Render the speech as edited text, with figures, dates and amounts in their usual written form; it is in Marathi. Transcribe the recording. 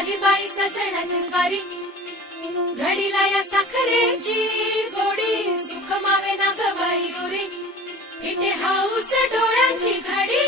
आली बाई सजणाची स्वारी, घडीला या साखरेची गोडी, सुख मावे ना ग बाई उरी, इथे हाऊस डोळ्याची घडी,